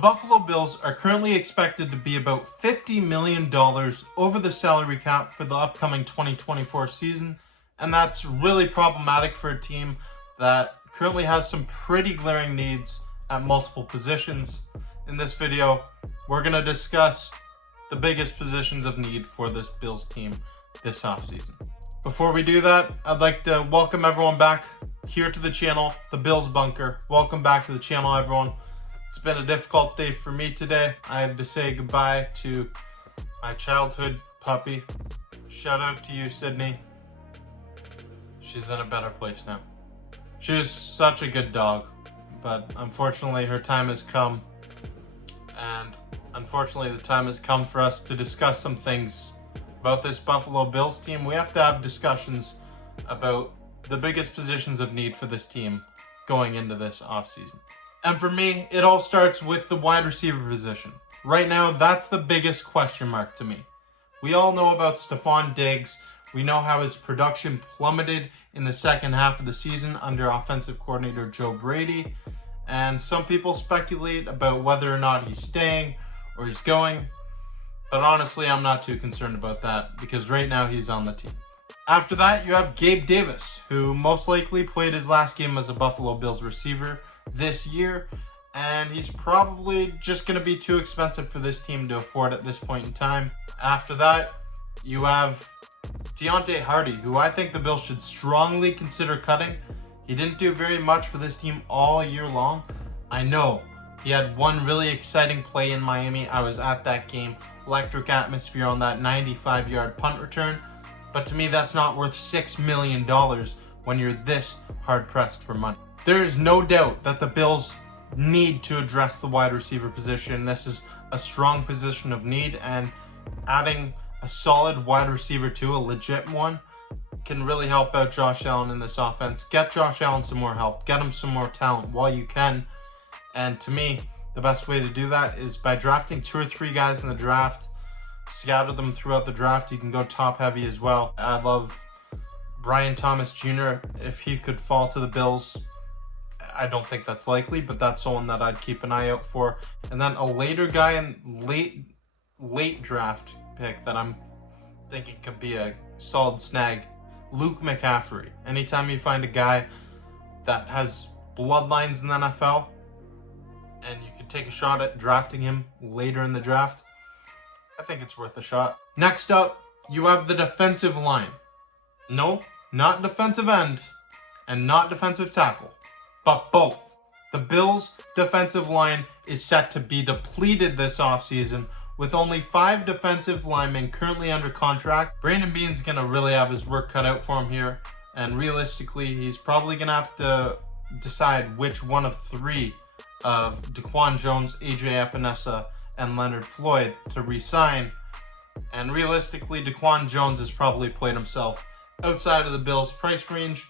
Buffalo Bills are currently expected to be about $50 million over the salary cap for the upcoming 2024 season, and that's really problematic for a team that currently has some pretty glaring needs at multiple positions. In this video, we're going to discuss the biggest positions of need for this Bills team this offseason. Before we do that, I'd like to welcome everyone back here to the channel, the Bills Bunker. Welcome back to the channel, everyone. It's been a difficult day for me today. I had to say goodbye to my childhood puppy. Shout out to you, Sydney. She's in a better place now. She was such a good dog, but unfortunately her time has come. And unfortunately the time has come for us to discuss some things about this Buffalo Bills team. We have to have discussions about the biggest positions of need for this team going into this offseason. And for me, it all starts with the wide receiver position. Right now, that's the biggest question mark to me. We all know about Stephon Diggs. We know how his production plummeted in the second half of the season under offensive coordinator Joe Brady. And some people speculate about whether or not he's staying or he's going. But honestly, I'm not too concerned about that because right now he's on the team. After that, you have Gabe Davis, who most likely played his last game as a Buffalo Bills receiver this year, and he's probably just going to be too expensive for this team to afford at this point in time. After that, you have Deontay Hardy, who I think the Bills should strongly consider cutting. He didn't do very much for this team all year long. I know he had one really exciting play in Miami. I was at that game. Electric atmosphere on that 95-yard punt return. But to me, that's not worth $6 million when you're this hard-pressed for money. There's no doubt that the Bills need to address the wide receiver position. This is a strong position of need, and adding a solid wide receiver to a legit one can really help out Josh Allen in this offense. Get Josh Allen some more help. Get him some more talent while you can. And to me, the best way to do that is by drafting 2 or 3 guys in the draft. Scatter them throughout the draft. You can go top heavy as well. I love Brian Thomas Jr. If he could fall to the Bills, I don't think that's likely, but that's someone that I'd keep an eye out for. And then a later guy in late draft pick that I'm thinking could be a solid snag, Luke McCaffrey. Anytime you find a guy that has bloodlines in the NFL and you could take a shot at drafting him later in the draft, I think it's worth a shot. Next up, you have the defensive line. No, not defensive end and not defensive tackle, but both. The Bills' defensive line is set to be depleted this offseason with only 5 defensive linemen currently under contract. Brandon Beane's going to really have his work cut out for him here, and realistically, he's probably going to have to decide which one of 3 of Daquan Jones, AJ Epinesa, and Leonard Floyd to re-sign. And realistically, Daquan Jones has probably played himself outside of the Bills' price range,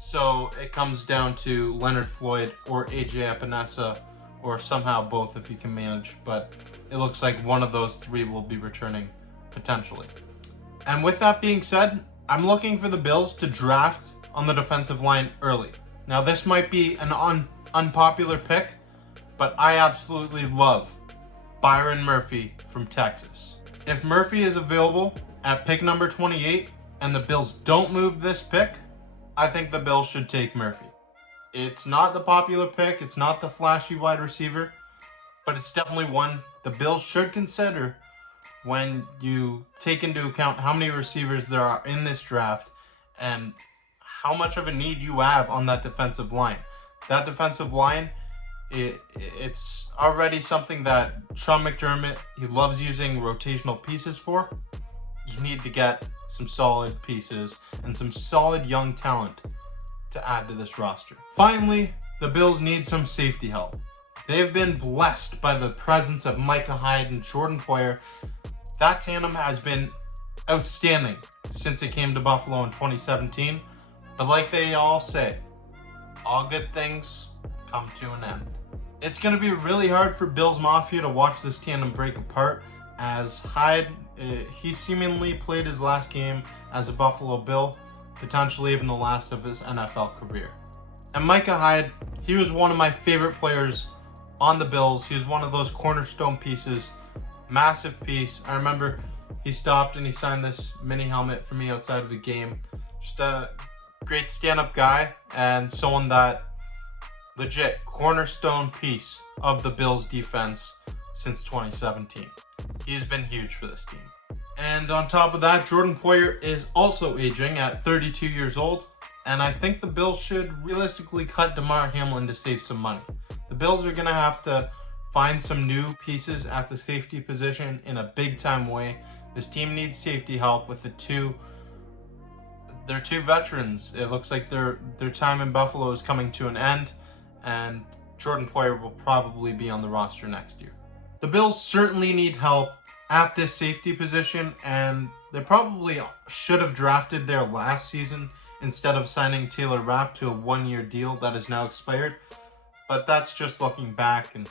so it comes down to Leonard Floyd or AJ Epinesa, or somehow both if you can manage, but it looks like one of those 3 will be returning potentially. And with that being said, I'm looking for the Bills to draft on the defensive line early. Now this might be an unpopular pick, but I absolutely love Byron Murphy from Texas. If Murphy is available at pick number 28 and the Bills don't move this pick, I think the Bills should take Murphy. It's not the popular pick, it's not the flashy wide receiver, but it's definitely one the Bills should consider when you take into account how many receivers there are in this draft and how much of a need you have on that defensive line. That defensive line, it's already something that Sean McDermott, he loves using rotational pieces for. You need to get some solid pieces and some solid young talent to add to this roster. Finally, the Bills need some safety help. They've been blessed by the presence of Micah Hyde and Jordan Poyer. That tandem has been outstanding since it came to Buffalo in 2017. But like they all say, all good things come to an end. It's going to be really hard for Bills Mafia to watch this tandem break apart, as Hyde, he seemingly played his last game as a Buffalo Bill, potentially even the last of his NFL career. And Micah Hyde, he was one of my favorite players on the Bills. He was one of those cornerstone pieces, massive piece. I remember he stopped and he signed this mini helmet for me outside of the game. Just a great stand-up guy and someone that legit cornerstone piece of the Bills defense since 2017. He's been huge for this team. And on top of that, Jordan Poyer is also aging at 32 years old. And I think the Bills should realistically cut DeMar Hamlin to save some money. The Bills are going to have to find some new pieces at the safety position in a big time way. This team needs safety help with they're two veterans. It looks like their time in Buffalo is coming to an end, and Jordan Poyer will probably be on the roster next year. The Bills certainly need help at this safety position, and they probably should have drafted there last season instead of signing Taylor Rapp to a one-year deal that is now expired. But that's just looking back and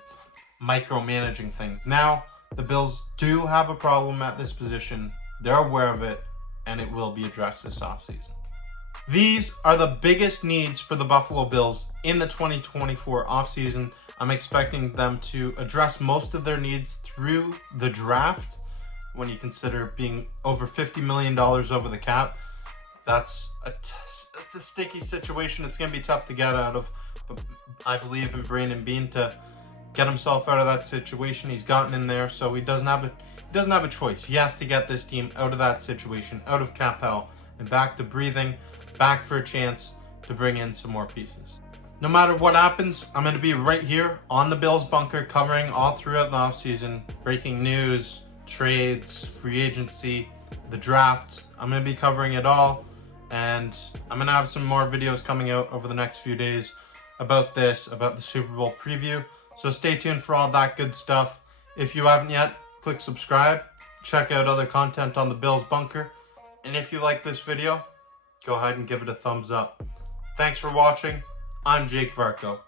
micromanaging things. Now, the Bills do have a problem at this position. They're aware of it, and it will be addressed this offseason. These are the biggest needs for the Buffalo Bills in the 2024 offseason. I'm expecting them to address most of their needs through the draft. When you consider being over $50 million over the cap, that's a sticky situation. It's going to be tough to get out of. But I believe in Brandon Beane to get himself out of that situation. He's gotten in there, so he doesn't have a choice. He has to get this team out of that situation, out of cap hell, and back to breathing, back for a chance to bring in some more pieces. No matter what happens, I'm going to be right here on the Bills Bunker, covering all throughout the offseason, breaking news, trades, free agency, the draft. I'm going to be covering it all, and I'm going to have some more videos coming out over the next few days about the Super Bowl preview. So stay tuned for all that good stuff. If you haven't yet, click subscribe. Check out other content on the Bills Bunker. And if you like this video, go ahead and give it a thumbs up. Thanks for watching. I'm Jake Varco.